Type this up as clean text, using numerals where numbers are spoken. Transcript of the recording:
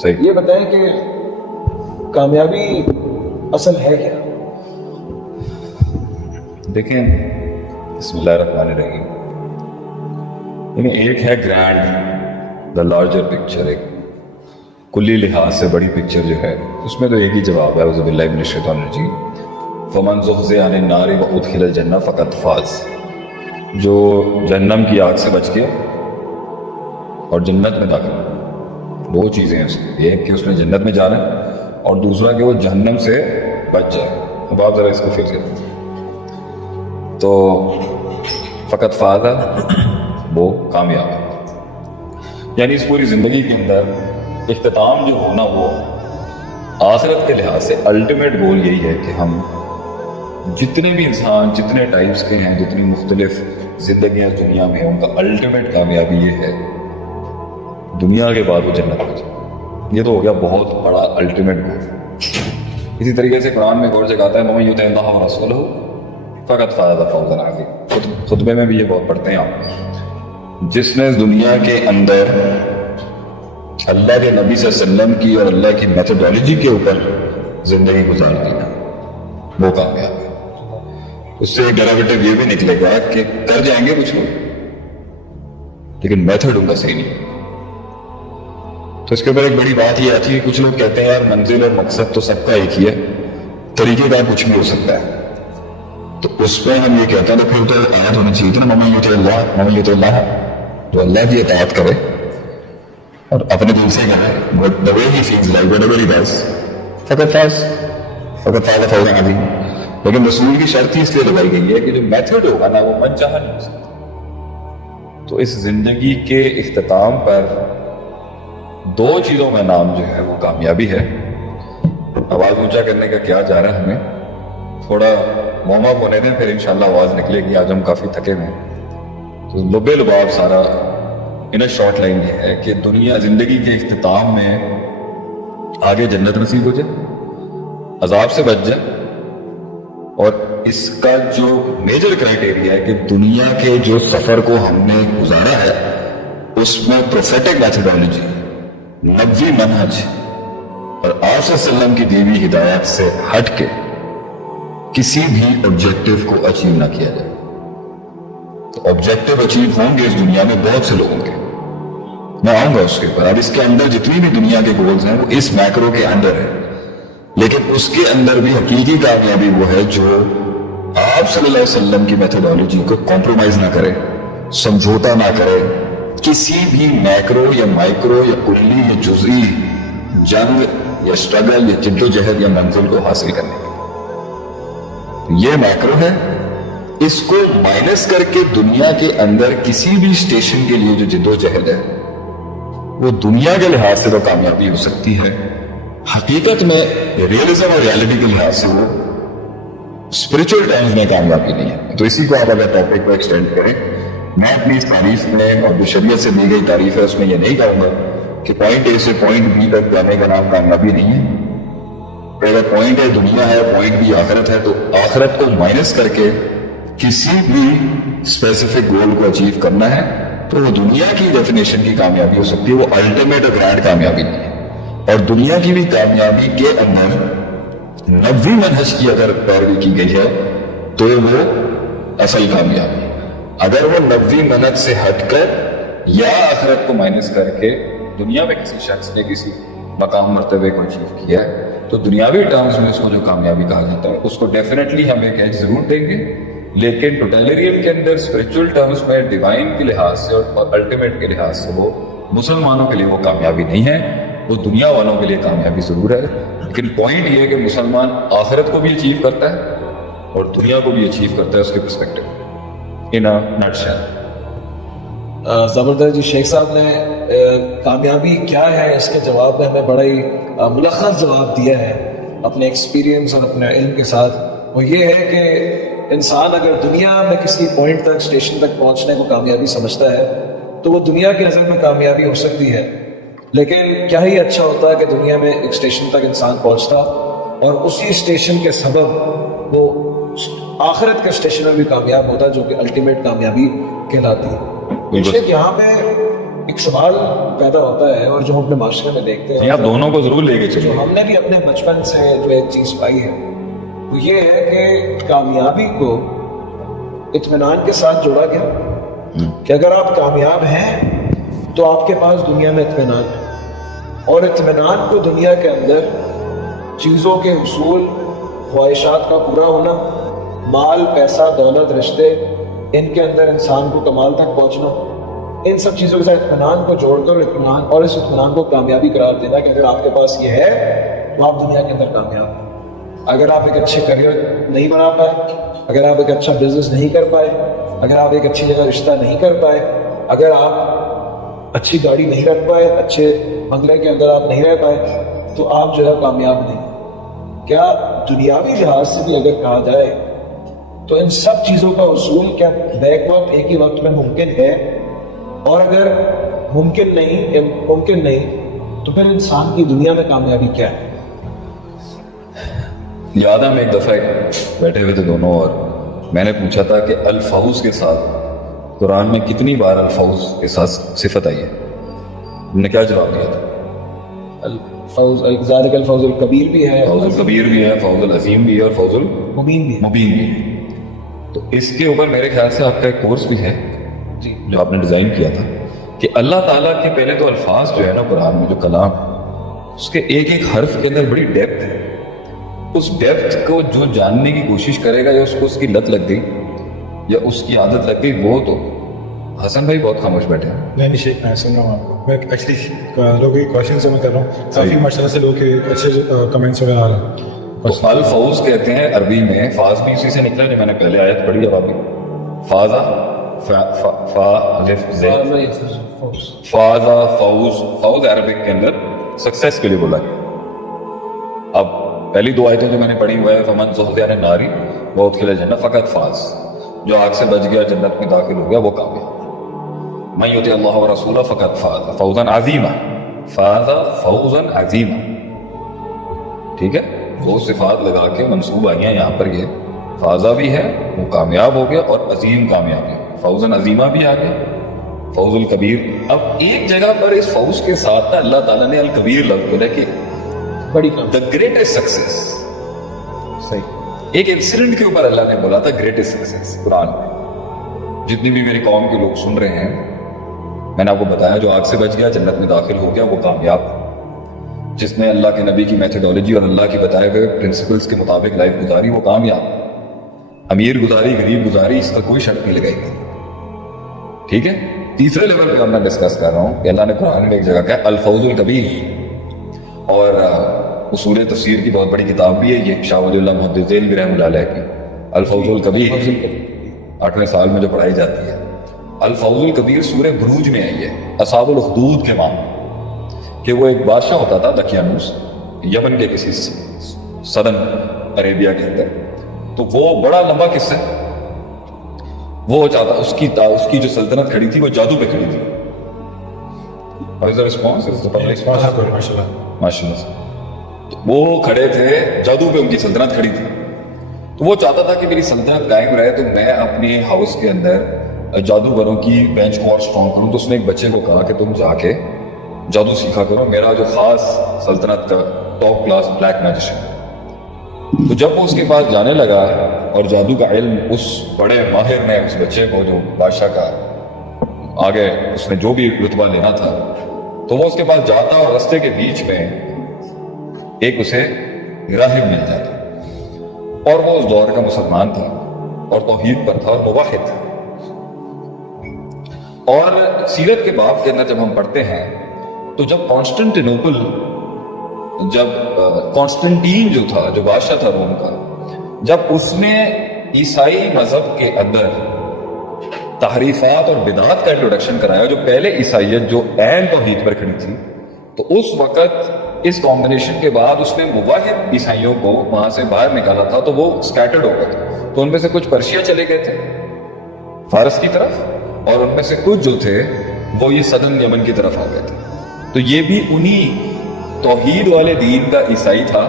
صحیح. یہ بتائیں کہ کامیابی اصل ہے کیا؟ دیکھیں بسم اللہ الرحمن الرحیم. لیکن ایک ہے گرینڈ دا لارجر پکچر، ایک کلی لحاظ سے بڑی پکچر جو ہے، اس میں تو ایک ہی جواب ہے، اعوذ باللہ من الشیطان الرجیم، فمن زحزح عن النار وادخل الجنہ فقد فاز. جو جہنم کی آگ سے بچ گیا اور جنت میں داخل ہوا. دو چیزیں ہیں اس میں، ایک کہ اس نے جنت میں جانا ہے اور دوسرا کہ وہ جہنم سے بچ جائے. اب آپ ذرا اس کو پھر سے تو فقط فاز وہ کامیاب ہے. یعنی اس پوری زندگی کے اندر اختتام جو ہونا وہ آخرت کے لحاظ سے الٹیمیٹ گول یہی ہے کہ ہم جتنے بھی انسان جتنے ٹائپس کے ہیں، جتنی مختلف زندگیاں دنیا میں، ان کا الٹیمیٹ کامیابی یہ ہے دنیا کے بعد وہ جنت میں جائے. یہ تو ہو گیا بہت بڑا الٹیمیٹ گول. اسی طریقے سے قرآن میں ایک اور جگہ آتا ہے وَمَن يُطِعِ اللَّهَ وَرَسُولَهُ فَقَدْ فَازَ فَوْزًا عَظِيمًا. خطبے میں بھی یہ بہت پڑھتے ہیں آپ. جس نے دنیا کے اندر اللہ کے نبی صلی اللہ علیہ وسلم کی اور اللہ کی میتھڈالوجی کے اوپر زندگی گزار دی نا، وہ کامیاب ہے. اس سے ڈیریویٹو یہ بھی نکلے گا کہ کر جائیں گے کچھ لوگ لیکن میتھڈ ان کا صحیح نہیں. تو اس کے اوپر ایک بڑی بات یہ آتی ہے، کچھ لوگ کہتے ہیں یار منزل اور مقصد تو سب کا ایک ہی ہے، طریقے کا کچھ بھی ہو سکتا ہے. تو اس پہ ہم یہ کہتے ہیں تو پھر تو آیت ہونا چاہیے تھا نا وَمَن يُطِعِ اللَّهَ، جو اللہ کی اطاعت کرے اور اپنے دل سے کرے the way he feels like whatever he does فقط فاز فوزا عظیما. لیکن رسول کی شرط ہی اس لیے لگائی گئی ہے کہ جو میتھڈ ہوگا نا وہ من چاہا نہیں ہو سکتا. تو اس زندگی کے اختتام پر دو چیزوں کا نام جو ہے وہ کامیابی ہے. آواز اونچا کرنے کا کیا جا رہا ہے، ہمیں تھوڑا وارم اپ ہونے دیں، پھر انشاءاللہ آواز نکلے گی. آج ہم کافی تھکے ہوئے ہیں. تو لبے لباب سارا ان شارٹ لائن یہ ہے کہ دنیا زندگی کے اختتام میں آگے جنت نصیب ہو جائے، عذاب سے بچ جائے. اور اس کا جو میجر کرائٹیریا ہے کہ دنیا کے جو سفر کو ہم نے گزارا ہے اس میں پروفیٹک میتھڈالوجی، نبوی منہج اور آپ صلی اللہ علیہ وسلم کی دی ہوئی ہدایات سے ہٹ کے کسی بھی آبجیکٹو کو اچیو نہ کیا جائے. تو آبجیکٹو اچیو ہوں گے اس دنیا میں بہت سے لوگوں کے، میں آؤں گا اس کے اوپر. اب اس کے اندر جتنی بھی دنیا کے گولز ہیں وہ اس میکرو کے اندر ہے، لیکن اس کے اندر بھی حقیقی کامیابی وہ ہے جو آپ صلی اللہ علیہ وسلم کی میتھڈالوجی کو کمپرومائز نہ کرے، سمجھوتا نہ کرے کسی بھی میکرو یا مائکرو یا کلی یا جزئی جنگ یا اسٹرگل یا جد و جہد یا منزل کو حاصل کرنے کے. یہ میکرو ہے، اس کو مائنس کر کے دنیا کے اندر کسی بھی اسٹیشن کے لیے جو جد و جہد ہے وہ دنیا کے لحاظ سے تو کامیابی ہو سکتی ہے، حقیقت میں ریئلزم اور ریالٹی کے لحاظ سے وہ اسپرچل ٹائمز میں کامیابی نہیں ہے. تو اسی کو آپ اگر ٹاپک کو ایکسٹینڈ کریں، میں اپنی اس تعریف میں اور جو شریعت سے دی گئی تعریف ہے اس میں یہ نہیں کہوں گا کہ پوائنٹ اے سے پوائنٹ بی تک جانے کا نام کامیابی نہیں ہے. اگر پوائنٹ اے دنیا ہے، پوائنٹ بی آخرت ہے، تو آخرت کو مائنس کر کے کسی بھی اسپیسیفک گول کو اچیو کرنا ہے تو وہ دنیا کی ڈیفینیشن کی کامیابی ہو سکتی ہے، وہ الٹیمیٹ اور گرینڈ کامیابی نہیں ہے. اور دنیا کی بھی کامیابی کے اندر نبوی منہج کی اگر پیروی کی گئی ہے تو وہ اصل کامیابی ہے. اگر وہ نبوی منہج سے ہٹ کر یا آخرت کو مائنس کر کے دنیا میں کسی شخص نے کسی مقام مرتبے کو اچیو کیا ہے تو دنیاوی ٹرمز میں اس کو جو کامیابی کہا جاتا ہے اس کو ڈیفینیٹلی ہم ایک ایج ضرور دیں گے. لیکن ٹوٹیلرین کے اندر اسپرچل ٹرمز میں ڈیوائن کے لحاظ سے اور الٹیمیٹ کے لحاظ سے وہ مسلمانوں کے لیے وہ کامیابی نہیں ہے، وہ دنیا والوں کے لیے کامیابی ضرور ہے. لیکن پوائنٹ یہ ہے کہ مسلمان آخرت کو بھی اچیو کرتا ہے اور دنیا کو بھی اچیو کرتا ہے اس کے پرسپیکٹو ان اے نٹ شیل. زبردست جی. شیخ صاحب نے کامیابی کیا ہے اس کے جواب میں ہمیں بڑا ہی ملخص جواب دیا ہے اپنے ایکسپیرینس اور اپنے علم کے ساتھ. وہ یہ ہے کہ انسان اگر دنیا میں کسی پوائنٹ تک اسٹیشن تک پہنچنے کو کامیابی سمجھتا ہے تو وہ دنیا کی نظر میں کامیابی ہو سکتی ہے، لیکن کیا ہی اچھا ہوتا ہے کہ دنیا میں ایک اسٹیشن تک انسان پہنچتا اور اسی اسٹیشن کے سبب وہ آخرت کے اسٹیشن میں بھی کامیاب ہوتا جو کہ الٹیمیٹ کامیابی کہلاتی ہے. یہاں پہ ایک سوال پیدا ہوتا ہے اور جو ہم اپنے معاشرے میں دیکھتے ہیں, آپ دونوں کو ضرور لے کے جو چلیں. ہم نے بھی اپنے بچپن سے جو ایک چیز پائی ہے وہ یہ ہے کہ کامیابی کو اطمینان کے ساتھ جوڑا گیا کہ اگر آپ کامیاب ہیں تو آپ کے پاس دنیا میں اطمینان ہے, اور اطمینان کو دنیا کے اندر چیزوں کے حصول, خواہشات کا پورا ہونا, مال, پیسہ, دولت, رشتے, ان کے اندر انسان کو کمال تک پہنچنا, ان سب چیزوں کے ساتھ اطمینان کو جوڑ کر اطمینان اور اس اطمینان کو کامیابی قرار دینا کہ اگر آپ کے پاس یہ ہے تو آپ دنیا کے اندر کامیاب ہیں. اگر آپ ایک اچھے کریئر نہیں بنا پائے, اگر آپ ایک اچھا بزنس نہیں کر پائے, اگر آپ ایک اچھی جگہ رشتہ نہیں کر پائے, اگر آپ اچھی گاڑی نہیں رکھ پائے, اچھے بنگلے کے اندر آپ نہیں رہ پائے, تو آپ جو ہے کامیاب نہیں. کیا دنیاوی لحاظ سے بھی اگر کہا جائے تو ان سب چیزوں کا حصول کیا بیک وقت ایک ہی وقت میں ممکن ہے؟ اور اگر ممکن نہیں تو پھر انسان کی دنیا میں کامیابی کیا ہے؟ یاد ہے میں ایک دفعہ بیٹھے ہوئے تھے دونوں, اور میں نے پوچھا تھا کہ الفوز کے ساتھ قرآن میں کتنی بار الفوز کے ساتھ صفت آئی ہے؟ تم نے کیا جواب دیا تھا؟ الفوز ذالک الفوز الکبیر بھی ہے, فوز الکبیر بھی ہے, فوز العظیم بھی ہے, اور فوز المبین مبین بھی ہے. بھی ہے. تو اس کے اوپر میرے خیال سے آپ کا ایک کورس بھی ہے جی, جو آپ نے ڈیزائن کیا تھا کہ اللہ تعالیٰ کے پہلے تو الفاظ جو ہے نا قرآن میں جو کلام, اس کے ایک ایک حرف کے اندر بڑی ڈیپتھ ہے. اس ڈیپتھ کو جو جاننے کی کوشش کرے گا, یا اس کو اس کی لت لگ گئی یا اس کی عادت لگ گئی, وہ تو حسن بھائی بہت خاموش بیٹھے ہیں. نہیں شیخ, میں سن رہا ہوں آپ کو. میں ایکچولی لوگوں کی کوشچن سے میں کر رہا ہوں, کافی ماشاء اللہ سے لوگ کے اچھے کمنٹس وغیرہ آ رہے ہیں. تو الفوز کہتے ہیں عربی میں, فاز بھی اسی سے نکلا جو میں نے پہلے آیت پڑھی اب ابھی, فازا فازا فوز. فوز عربک کے اندر سکسیس کے لیے بولا گیا. اب پہلی دو آیتیں جو میں نے پڑھی ہوئے ہیں, فمن زحزح عن النار وادخل الجنہ فقد فاز, جو آگ سے بچ گیا جنت میں داخل ہو گیا وہ کامیاب. من یطع اللہ ورسولہ فقد فاز فوزا عظیما, فاز فوزا عظیما. ٹھیک ہے, وہ صفات لگا کے منصوب آئی ہیں یہاں پر. یہ فازا بھی ہے, وہ کامیاب ہو گیا, اور عظیم کامیابی, فوزا عظیما بھی آ گیا, فوز الکبیر. اب ایک جگہ پر اس فوز کے ساتھ اللہ تعالیٰ نے الکبیر لفظ بولا کہ بڑی دا گریٹسٹ سکسیس. صحیح. ایک انسیڈنٹ کے اوپر اللہ نے بولا تھا گریٹسٹ سکسیس قرآن میں. جتنی بھی میری قوم کے لوگ سن رہے ہیں, میں نے آپ کو بتایا جو آگ سے بچ گیا جنت میں داخل ہو گیا وہ کامیاب. جس نے اللہ کے نبی کی میتھڈالوجی اور اللہ کے بتائے ہوئے پرنسپلز کے مطابق لائف گزاری وہ کامیاب. امیر گزاری, غریب گزاری, اس کا کوئی شرط نہیں لگائی گئی. ٹھیک ہے. تیسرے لیول پہ میں ڈسکس کر رہا ہوں کہ اللہ نے قرآن میں ایک جگہ کہا الفوز الکبیر, اور اصول تفسیر کی بہت بڑی کتاب بھی ہے یہ, شاہ ولی اللہ محدث دہلوی رحمۃ اللہ علیہ کی, الفوز الکبیر, 8ویں سال میں جو پڑھائی جاتی ہے. الفوز الکبیر سورہ بروج میں ہے. یہ اصحاب الخدود کے معاملے کہ وہ ایک بادشاہ ہوتا تھا دقیانوس, یمن کے کسی سدن عربیہ کے اندر. تو وہ بڑا لمبا قصہ ہے. وہ چاہتا اس کی جو سلطنت کھڑی تھی وہ جادو پہ کھڑی تھی. ماشاء اللہ. وہ کھڑے تھے جادو پہ, ان کی سلطنت کھڑی تھی. تو وہ چاہتا تھا کہ میری سلطنت قائم رہے تو میں اپنے ہاؤس کے اندر جادوگروں کی بینچ کو اور اسٹرانگ کروں. تو اس نے ایک بچے کو کہا کہ تم جا کے جادو سیکھا کرو, میرا جو خاص سلطنت کا ٹاپ کلاس بلیک میجیشین. تو جب وہ اس کے پاس جانے لگا اور جادو کا علم اس بڑے ماہر نے اس بچے کو, جو بادشاہ کا آگے اس نے جو بھی رتبہ لینا تھا, تو وہ اس کے پاس جاتا اور رستے کے بیچ میں ایک اسے راہب مل جاتا, اور وہ اس دور کا مسلمان تھا اور توحید پر تھا اور موحد تھا. اور سیرت کے باب کے اندر جب ہم پڑھتے ہیں تو جب کانسٹنٹین جو تھا, جو بادشاہ تھا روم کا, جب اس نے عیسائی مذہب کے اندر تحریفات اور بدعات کا انٹروڈکشن کرایا, جو پہلے عیسائیت جو عین توحید پر کھڑی تھی, تو اس وقت اس کمبینیشن کے بعد اس نے موحد عیسائیوں کو وہاں سے باہر نکالا تھا. تو وہ اسکیٹرڈ ہو گئے تھے. تو ان میں سے کچھ پرشیا چلے گئے تھے فارس کی طرف, اور ان میں سے کچھ جو تھے وہ یہ سدن یمن کی طرف آ گئے تھے. تو یہ بھی انہی توحید والے دین کا عیسائی تھا